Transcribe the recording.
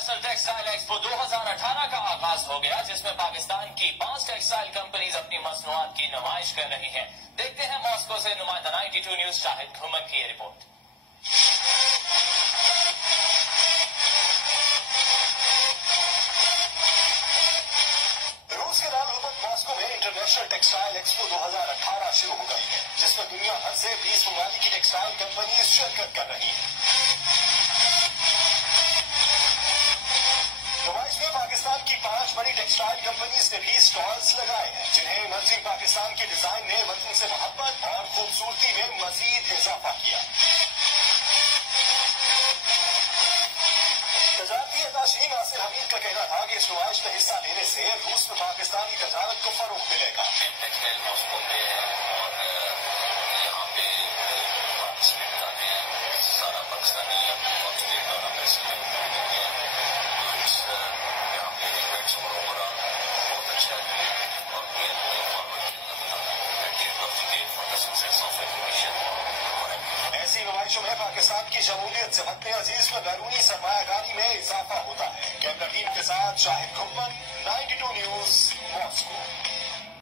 International textile expo 2018 का आगाज हो गया, जिसमें पाकिस्तान की 5 टेक्सटाइल कंपनीज अपनी मसनूआत की नुमाइश कर रही हैं। देखते हैं मॉस्को से नुमाइंदा 92 न्यूज शाहिद घुमन की ये रिपोर्ट। रूस के दारुल मॉस्को में इंटरनेशनल टेक्सटाइल एक्सपो 2018 शुरू हो गई है, जिसमें दुनिया भर से 20 ममालिक की टेक्सटाइल कंपनीज शिरकत कर रही हैं। नुमाइश में पाकिस्तान की 5 बड़ी टेक्सटाइल कंपनीज ने भी स्टॉल्स लगाए हैं, जिन्हें इमर्जिंग पाकिस्तान के डिजाइन ने वतन से मोहब्बत और खूबसूरती में मजीद इजाफा किया। तजारती अताशी नासिर हमीद का कहना था कि इस नुमाइश में हिस्सा लेने से रूस में पाकिस्तानी तजारत को फरोग मिलेगा। सारा पाकिस्तानी बहुत अच्छा है और ऐसी नुमाइशों में पाकिस्तान की शमूलियत से वतन अजीज में बैरूनी सरमायाकारी में इजाफा होता है। कैमरा टीम के साथ शाहिद घुमन, 92 न्यूज, मॉस्को।